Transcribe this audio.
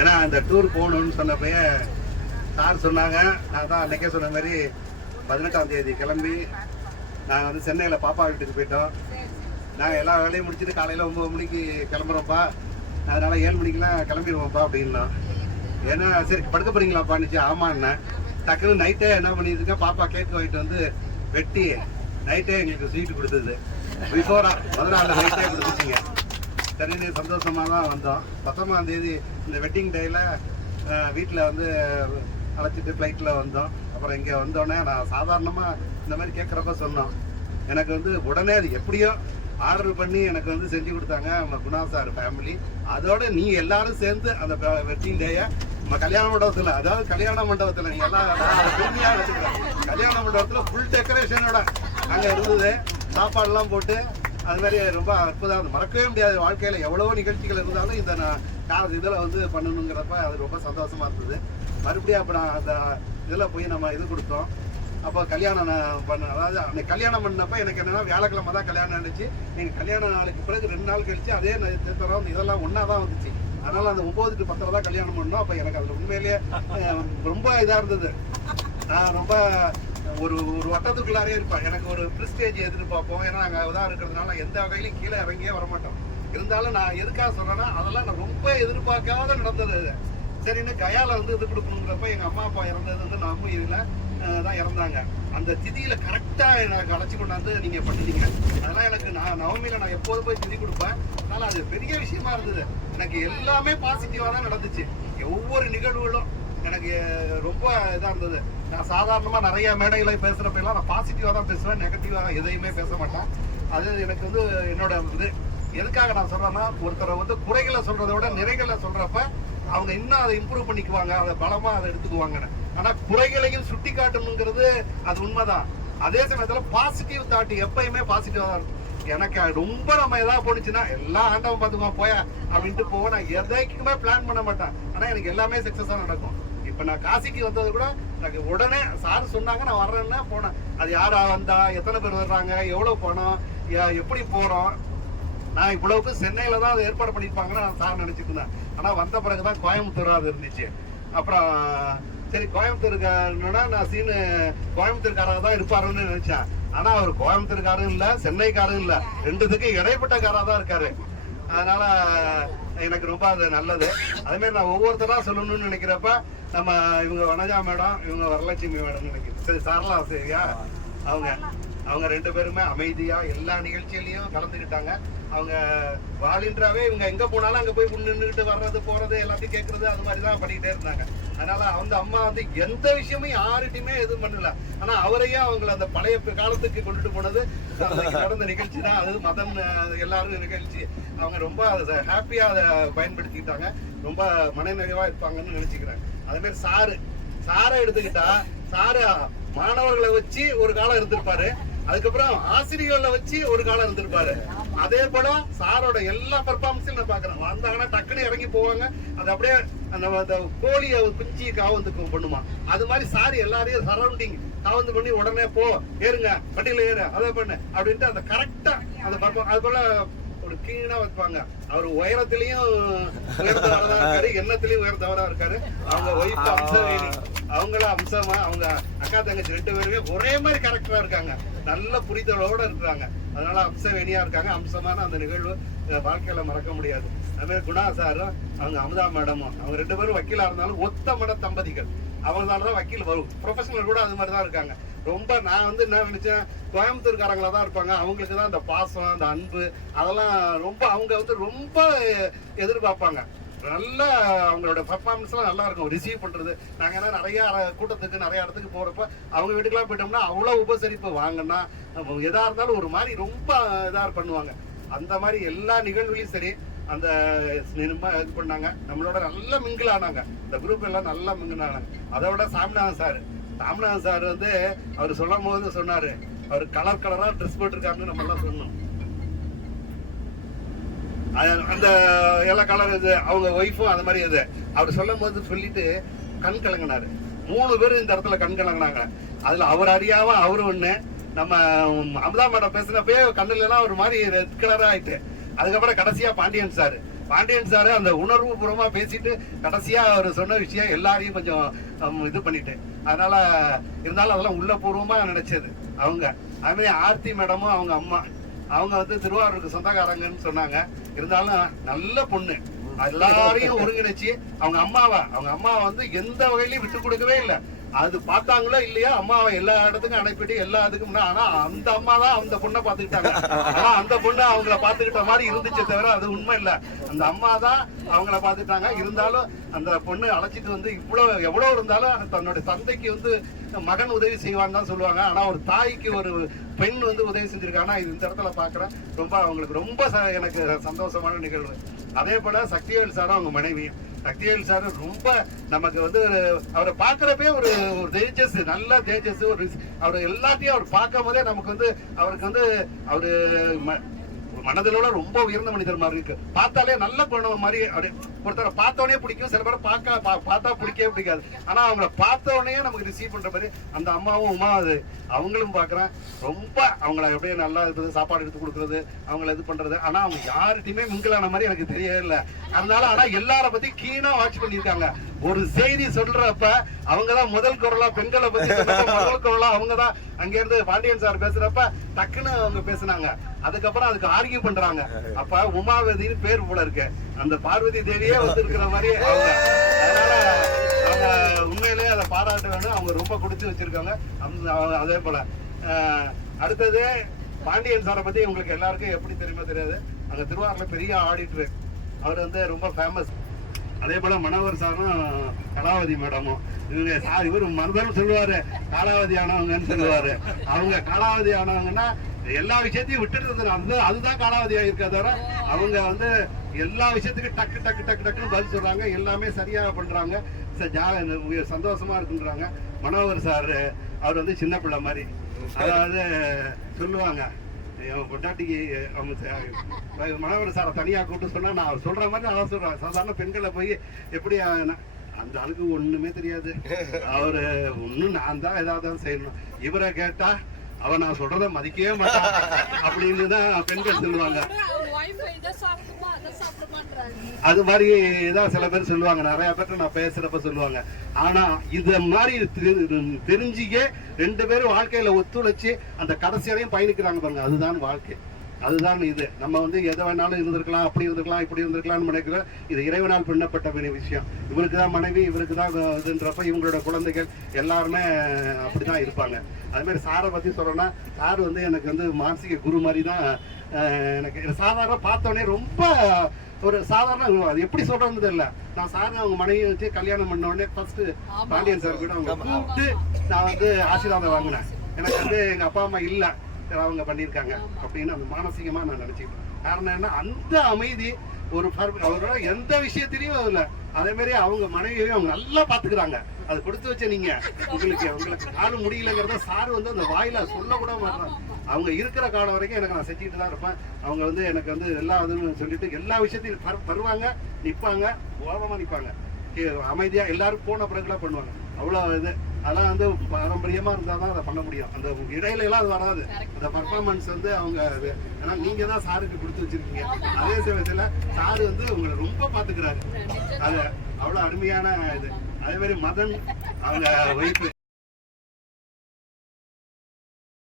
ஏன்னா அந்த டூர் போகணும்னு சொன்னப்ப சார் சொன்னாங்க. நான் தான் அன்றைக்கே சொன்ன மாதிரி 18ஆம் தேதி கிளம்பி நாங்கள் வந்து சென்னையில் பாப்பா வீட்டுக்கு போயிட்டோம். நாங்கள் எல்லா வேலையும் முடிச்சுட்டு காலையில் 9 மணிக்கு கிளம்புறோம்ப்பா, அதனால் 7 மணிக்கெலாம் கிளம்பிடுவோம்ப்பா அப்படின்னா. ஏன்னா சரி படுக்க போகிறீங்களாப்பான்னுச்சு. ஆமாண்ணே. டக்குன்னு நைட்டே என்ன பண்ணியிருக்கேன், பாப்பா கேக் வாங்கிட்டு வந்து வெட்டி நைட்டே எங்களுக்கு ஸ்வீட்டு கொடுத்தது. பிஃபோரா முதல் நாள் நைட்டே கொடுத்துச்சிங்க. சரின்னு சந்தோஷமாக தான் வந்தோம். 19ஆம் தேதி இந்த வெட்டிங் டேயில் வீட்டில் வந்து அழைச்சிட்டு ஃப்ளைட்டில் வந்தோம். அப்புறம் இங்கே வந்தோடனே நான் சாதாரணமாக இந்த மாதிரி கேட்குறப்ப சொன்னோம். எனக்கு வந்து உடனே அது எப்படியோ ஆர்டர் பண்ணி எனக்கு வந்து செஞ்சு கொடுத்தாங்க நம்ம குணா சார் ஃபேமிலி. அதோட நீ எல்லாரும் சேர்ந்து அந்த வெட்டிங் டேயை நம்ம கல்யாண மண்டபத்தில், அதாவது கல்யாண மண்டபத்தில் நீ எல்லாம் பெருமையாக வச்சுக்கிறேன். கல்யாண மண்டபத்தில் ஃபுல் டெக்கரேஷனோட அங்கே இருந்தது, சாப்பாடுலாம் போட்டு அது மாதிரி ரொம்ப அற்புதம். மறக்கவே முடியாது. வாழ்க்கையில் எவ்வளவோ நிகழ்ச்சிகள் இருந்தாலும் இந்த நான் இதில் வந்து பண்ணணுங்கிறப்ப அது ரொம்ப சந்தோஷமாக இருந்தது. மறுபடியும் அப்போ நான் அந்த இதில் போய் நம்ம இது கொடுத்தோம். அப்போ கல்யாணம் அதாவது அன்னைக்கு கல்யாணம் பண்ணப்போ எனக்கு என்னென்னா வியாழக்கிழமை தான் கல்யாணம் இருந்துச்சு. நீங்கள் கல்யாண நாளுக்கு பிறகு 2 நாள் கழிச்சு அதே சித்திரம் இதெல்லாம் ஒன்றா தான் வந்துச்சு. அதனால் அந்த 9 to 10 தான் கல்யாணம் பண்ணோம். அப்போ எனக்கு அதில் உண்மையிலேயே ரொம்ப இதாக இருந்தது. நான் ரொம்ப ஒரு வட்டத்துக்குள்ளாரே இருப்பேன். எனக்கு ஒரு ப்ரிஸ்டேஜ் எதிர்பார்ப்போம். ஏன்னா நாங்கள் இதாக இருக்கிறதுனால எந்த வகையிலும் கீழே இறங்கியே வரமாட்டோம். இருந்தாலும் நான் எதுக்காக சொல்கிறேன்னா அதெல்லாம் நான் ரொம்ப எதிர்பார்க்காத நடந்தது. சரின்னு கயாவில் வந்து இது கொடுக்கணுங்கிறப்ப எங்கள் அம்மா அப்பா இறந்தது வந்து நம்ம இதில் தான் இறந்தாங்க. அந்த திதியில கரெக்டாக எனக்கு அழைச்சி கொண்டாந்து நீங்கள் பண்ணிட்டீங்க. அதெல்லாம் எனக்கு நான் நவமியில் நான் எப்போது போய் திதி கொடுப்பேன். அதனால் அது பெரிய விஷயமா இருந்தது. எனக்கு எல்லாமே பாசிட்டிவாக தான் நடந்துச்சு. ஒவ்வொரு நிகழ்வுகளும் எனக்கு ரொம்ப இதாக இருந்தது. நான் சாதாரணமாக நிறைய மேடைகளை பேசுகிறப்ப எல்லாம் நான் பாசிட்டிவாக தான் பேசுவேன், நெகட்டிவாக எதையுமே பேச மாட்டேன். அது எனக்கு வந்து என்னோட இது. எதுக்காக நான் சொல்கிறேன்னா, ஒருத்தரை வந்து குறைகளை சொல்கிறத விட நிறைகளை சொல்கிறப்ப அவங்க இன்னும் அதை இம்ப்ரூவ் பண்ணிக்குவாங்க, அதை பலமாக அதை எடுத்துக்குவாங்கன்னு. ஆனால் குறைகளையும் சுட்டி காட்டணுங்கிறது அது உண்மைதான். அதே சமயத்தில் பாசிட்டிவ் தாட் எப்பயுமே பாசிட்டிவாக தான் இருக்கும். எனக்கு ரொம்ப நம்ம எதாவது போனுச்சுன்னா எல்லா ஆண்டவன் பார்த்துக்குவோம் போயா அப்படின்ட்டு போவேன். நான் எதைக்குமே பிளான் பண்ண மாட்டேன். ஆனால் எனக்கு எல்லாமே சக்ஸஸாக நடக்கும். இப்போ நான் காசிக்கு வந்தது கூட எனக்கு உடனே சார் சொன்னாங்க, நான் வர்றேன்னா போனேன். அது யாரா வந்தா, எத்தனை பேர் வர்றாங்க, எவ்வளோ பணம், எப்படி போகிறோம். நான் இவ்வளவுக்கு சென்னையில் தான் அதை ஏற்பாடு பண்ணியிருப்பாங்கன்னு நான் சார் நினச்சிட்டு இருந்தேன். ஆனால் வந்த பிறகு தான் கோயம்புத்தூர் அது இருந்துச்சு. அப்புறம் சரி கோயம்புத்தூருக்காரனா நான் சீனு கோயம்புத்தூர்காராக தான் இருப்பாருன்னு நினச்சேன். ஆனால் அவர் கோயம்புத்தூர்காரும் இல்லை, சென்னைக்காரும் இல்லை, ரெண்டுத்துக்கும் இடைப்பட்ட காராக தான் இருக்காரு. அதனால எனக்கு ரொம்ப அது நல்லது. அதேமாதிரி நான் ஒவ்வொருத்தராக சொல்லணும்னு நினைக்கிறப்ப நம்ம இவங்க வனஜா மேடம், இவங்க வரலட்சுமி மேடம்னு நினைக்கிறேன். சரி சாரலா சரியா, அவங்க 2 பேருமே அமைதியாக எல்லா நிகழ்ச்சியிலையும் கலந்துக்கிட்டாங்க. அவங்க வாலின்றாவே இவங்க எங்கே போனாலும் அங்கே போய் நின்றுக்கிட்டு வர்றது போகிறது எல்லாத்தையும் கேட்குறது அது மாதிரி தான் பண்ணிக்கிட்டே இருந்தாங்க. அதனால் அந்த அம்மா வந்து எந்த விஷயமும் யார்கிட்டையுமே எதுவும் பண்ணல. ஆனால் அவரையும் அவங்கள அந்த பழைய காலத்துக்கு கொண்டுட்டு போனது நடந்த நிகழ்ச்சி தான். அது மதம் எல்லாரும் நிகழ்ச்சி. அவங்க ரொம்ப அதை ஹாப்பியாக அதை பயன்படுத்திக்கிட்டாங்க. ரொம்ப மனநிறைவாக இருப்பாங்கன்னு நினச்சிக்கிறேன். அதேமாதிரி சாரை எடுத்துக்கிட்டா, சாரு மாணவர்களை வச்சு ஒரு காலம் இருந்திருப்பாரு, அதுக்கப்புறம் ஆசிரியர்களை வச்சு ஒரு காலம் இருந்திருப்பாரு. அதே போல சாரோட எல்லா பர்ஃபார்மன்ஸையும் நான் பாக்குறேன். வந்தாங்கன்னா டக்குன்னு இறங்கி போவாங்க. அது அப்படியே அந்த கோழியை குஞ்சி காவந்துக்கு பண்ணுமா, அது மாதிரி சாரி எல்லாரையும் சரௌண்டிங் காவந்து பண்ணி உடனே போ, ஏறுங்க வண்டியில ஏறு, அதை பண்ணு அப்படின்ட்டு அந்த கரெக்டா அந்த பர்ஃபார்ம் அது போல ஒரு கீழா வைப்பாங்க. அவர் உயரத்திலையும் உயர்ந்தவரா இருக்காரு, எண்ணத்திலையும் உயர்ந்தவரா இருக்காரு. அவங்க ஒய்ஃப் அம்சவேணி, அவங்களும் அம்சமா, அவங்க அக்கா தங்கச்சி 2 பேருமே ஒரே மாதிரி கேரக்டரா இருக்காங்க, நல்ல புரிதலோட இருக்கிறாங்க. அதனால அம்சவேணியா இருக்காங்க. அம்சமான அந்த நிகழ்வு வாழ்க்கையில மறக்க முடியாது. அதுமாதிரி குணா சாரும் அவங்க அமுதா மேடமும் அவங்க 2 பேரும் வக்கீலா இருந்தாலும் ஒத்த மட தம்பதிகள். அவங்களாலதான் வக்கீல் வரும். ப்ரொஃபஷனல் கூட அது மாதிரி தான் இருக்காங்க. ரொம்ப நான் வந்து என்ன நினைச்சேன், கோயம்புத்தூர்காரங்களா தான் இருப்பாங்க, அவங்களுக்கு தான் அந்த பாசம், அந்த அன்பு அதெல்லாம் ரொம்ப அவங்க வந்து ரொம்ப எதிர்பார்ப்பாங்க. நல்லா அவங்களோட பர்ஃபார்மன்ஸ்லாம் நல்லா இருக்கும் ரிசீவ் பண்ணுறது. நாங்கள் ஏன்னா நிறையா கூட்டத்துக்கு நிறைய இடத்துக்கு போகிறப்ப அவங்க வீட்டுக்கெலாம் போயிட்டோம்னா அவ்வளோ உபசரிப்பு வாங்கினா எதாக இருந்தாலும் ஒரு மாதிரி ரொம்ப இதாக பண்ணுவாங்க. அந்த மாதிரி எல்லா நிகழ்வுலையும் சரி அந்த சினிமா இது பண்ணாங்க. நம்மளோட நல்ல மிங்கிள் ஆனாங்க. இந்த குரூப் எல்லாம் நல்லா மிங்கிள் ஆனாங்க. அதை விட சாமிநாதன் சார் வந்து அவர் சொல்லும் போது சொன்னார், அவர் கலராக ட்ரெஸ் போட்டிருக்காருன்னு நம்ம எல்லாம் சொன்னோம். அந்த எல்லா கலர் இது அவங்க ஒய்ஃபும் அது மாதிரி இது அவர் சொல்லும் போது சொல்லிட்டு கண் கலங்கினாரு. 3 பேரும் இந்த இடத்துல கண் கலங்கினாங்க. அதுல அவர் அறியாம அவரு ஒண்ணு, நம்ம அமுதா மேடம் பேசினப்பே கண்ணுல எல்லாம் ஒரு மாதிரி ரெட் கலரா ஆயிட்டு. அதுக்கப்புறம் கடைசியா பாண்டியன் சார் பாண்டியன் சார் அந்த உணர்வு பூர்வமா பேசிட்டு கடைசியா அவர் சொன்ன விஷயம் எல்லாரையும் கொஞ்சம் இது பண்ணிட்டு, அதனால இருந்தாலும் அதெல்லாம் உள்ள பூர்வமா நினைச்சது அவங்க. அது மாதிரி ஆர்த்தி மேடமும் அவங்க அம்மா, அவங்க வந்து திருவாரூருக்கு சொந்தக்காரங்கன்னு சொன்னாங்க. இருந்தாலும் நல்ல பொண்ணு, எல்லாரையும் ஒருங்கிணைச்சு அவங்க அம்மாவை வந்து எந்த வகையிலையும் விட்டு கொடுக்கவே இல்லை. அது பார்த்தாங்களோ இல்லையா, அம்மாவை எல்லா இடத்துக்கும் அனுப்பிட்டு எல்லா இதுக்கும். ஆனா அந்த அம்மா தான் அந்த பொண்ணை பாத்துக்கிட்டாங்க. ஆனா அந்த பொண்ணு அவங்கள பாத்துக்கிட்ட மாதிரி இருந்துச்சே தவிர அது உண்மை இல்ல. அந்த அம்மா தான் அவங்கள பாத்துட்டாங்க. இருந்தாலும் அந்த பொண்ணு அழைச்சிட்டு வந்து எவ்வளவு இருந்தாலும் தன்னுடைய தந்தைக்கு வந்து மகன் உதவி செய்வான்னு தான் சொல்லுவாங்க. ஆனா ஒரு தாய்க்கு ஒரு பெண் வந்து உதவி செஞ்சிருக்காங்க. இது இந்த இடத்துல பாக்குறேன், ரொம்ப அவங்களுக்கு ரொம்ப எனக்கு சந்தோஷமான நிகழ்வு. அதே போல சக்திவேல் சாரும் அவங்க மனைவி, சக்திவேல் சார் ரொம்ப நமக்கு வந்து அவரை பாக்குறப்பே ஒரு தேஜஸ், நல்ல தேஜஸ். ஒரு அவர் எல்லாத்தையும் அவர் பார்க்கும் போதே நமக்கு வந்து அவருக்கு வந்து அவரு மனதிலோட ரொம்ப உயர்ந்த மனிதர் மாதிரி இருக்கு. பார்த்தாலே நல்ல குணம் மாதிரி ஒருத்தரை பார்த்தோடனே பிடிக்கும், சில பேரை பார்த்தா பிடிக்கவே பிடிக்காது. ஆனா அவங்கள பார்த்தோடனே நமக்கு ரிசீவ் பண்ற மாதிரி அந்த அம்மாவும் உமா, அது அவங்களும் பாக்குறேன் ரொம்ப அவங்கள எப்படியே நல்லா சாப்பாடு எடுத்து கொடுக்கறது, அவங்கள இது பண்றது. ஆனா அவங்க யார்கிட்டயுமே மிங்கிலான மாதிரி எனக்கு தெரியவே இல்லை. அதனால ஆனா எல்லார பத்தி கீனா வாட்ச் பண்ணிருக்காங்க. ஒரு செய்தி சொல்றப்ப அவங்கதான் முதல் குரலா, பெண்களை பத்தி முதல் குரலா அவங்கதான். அங்க இருந்து பாண்டியன் சார் பேசுறப்ப டக்குன்னு அவங்க பேசினாங்க. அதுக்கப்புறம் அதுக்கு ஆர்கியூ பண்றாங்க. அப்ப உமாவதினு பேர் போல இருக்கு, அந்த பார்வதி தேவியே வந்து இருக்கிற மாதிரி அவங்க. அதனால அவங்க உண்மையிலேயே அதை பாராட்ட வேணும். அவங்க ரொம்ப கொடுத்து வச்சிருக்காங்க. அதே போல அடுத்தது பாண்டியன் சாரை பத்தி உங்களுக்கு எல்லாருக்கும் எப்படி தெரியுமா தெரியாது, அங்க திருவாரூர்ல பெரிய ஆடிட்டர், அவர் வந்து ரொம்ப ஃபேமஸ். அதே போல மனோகர் சாரும் கலாவதி மேடமும், இவர் மனதரும் சொல்லுவாரு காலாவதி ஆனவங்கன்னு சொல்லுவாரு. அவங்க காலாவதி ஆனவங்கன்னா எல்லா விஷயத்தையும் விட்டுட்டு அதுதான் காலாவதியா இருக்கா தவிர அவங்க வந்து எல்லா விஷயத்துக்கும் டக்கு டக்கு டக்கு டக்குன்னு பதில் சொல்றாங்க. எல்லாமே சரியா பண்றாங்க, சந்தோஷமா இருக்குன்றாங்க. மனோகர் சார் அவர் வந்து சின்ன பிள்ளை மாதிரி, அதாவது சொல்லுவாங்க பொட்டாட்டிக்கு மனோகர் சாரை தனியா கூப்பிட்டு சொன்னா நான் அவர் சொல்ற மாதிரி நான் சொல்றேன். சாதாரண பெண்களை போய் எப்படி அந்த ஆளுக்கு ஒண்ணுமே தெரியாது, அவரு ஒன்னும் நான் தான் ஏதாவது செய்யணும், இவரை கேட்டா அவன் நான் சொல்றத மதிக்கவே மாட்டான் அப்படின்னு தான் பெண்கள் சொல்லுவாங்க. அது மாதிரி ஏதாவது சில பேர் சொல்லுவாங்க, நிறைய பேர் நான் பேசுறப்ப சொல்லுவாங்க. ஆனா இந்த மாதிரி தெரிஞ்சுக்கே 2 பேரும் வாழ்க்கையில ஒத்துழைச்சு அந்த கடைசி வரையும் பயணிக்கிறாங்க பாருங்க, அதுதான் வாழ்க்கை, அதுதான் இது. நம்ம வந்து எதை வேணாலும் இருந்திருக்கலாம், அப்படி இருந்திருக்கலாம், இப்படி இருந்திருக்கலாம்னு நினைக்கிறோம். இது இறைவனால் பின்னப்பட்ட விஷயம். இவருக்கு தான் மனைவி, இவருக்கு தான் இதுன்றப்ப இவங்களோட குழந்தைகள் எல்லாருமே அப்படிதான் இருப்பாங்க. அது மாதிரி சாரை பத்தி சொல்றேன்னா, சார் வந்து எனக்கு வந்து மானசீக குரு மாதிரி தான். எனக்கு சாதாரண பார்த்தோன்னே ரொம்ப ஒரு சாதாரண, அது எப்படி சொல்றது தெரியல. நான் சார் அவங்க மனைவி வச்சு கல்யாணம் பண்ண உடனே ஃபர்ஸ்ட் பாண்டியன் சார் கூட அவங்க கூப்பிட்டு நான் வந்து ஆசீர்வாதம் வாங்கினேன். எனக்கு வந்து எங்க அப்பா அம்மா இல்ல, அவங்க பண்ணியிருக்காங்க அப்படின்னு அந்த மானசீகமா நான் நினைச்சுக்கிட்டேன். காரணம் என்ன, அந்த அமைதி ஒரு அவரோட எந்த விஷயத்திலையும் இல்லை. அதே மாதிரி அவங்க மனைவியையும் அவங்க நல்லா பாத்துக்கிறாங்க. அது கொடுத்து வச்ச நீங்க உங்களுக்கு ஆளு முடியலங்கிறத சார் வந்து அந்த வாயில சொல்ல கூட மாட்டாங்க. அவங்க இருக்கிற காலம் வரைக்கும் எனக்கு நான் செஞ்சுக்கிட்டு தான் இருப்பேன். அவங்க வந்து எனக்கு வந்து எல்லா இதுன்னு சொல்லிட்டு எல்லா விஷயத்தையும் வருவாங்க, நிற்பாங்க, ஓரமா நிற்பாங்க, அமைதியா எல்லாரும் போன பிறகுலாம் பண்ணுவாங்க. அவ்வளவு இது அதெல்லாம் வந்து பாரம்பரியமா இருந்தாதான் அதை பண்ண முடியும். அந்த இடையில எல்லாம் அது வராது. அந்த பர்ஃபார்மன்ஸ் வந்து அவங்க ஏன்னா நீங்க தான் சாருக்கு கொடுத்து வச்சிருக்கீங்க. அதே சமயத்துல சாரு வந்து உங்களை ரொம்ப பாத்துக்கிறாரு. அது அவ்வளவு அருமையான இது. அதே மாதிரி மதன் அவங்க ஒய்ஃபு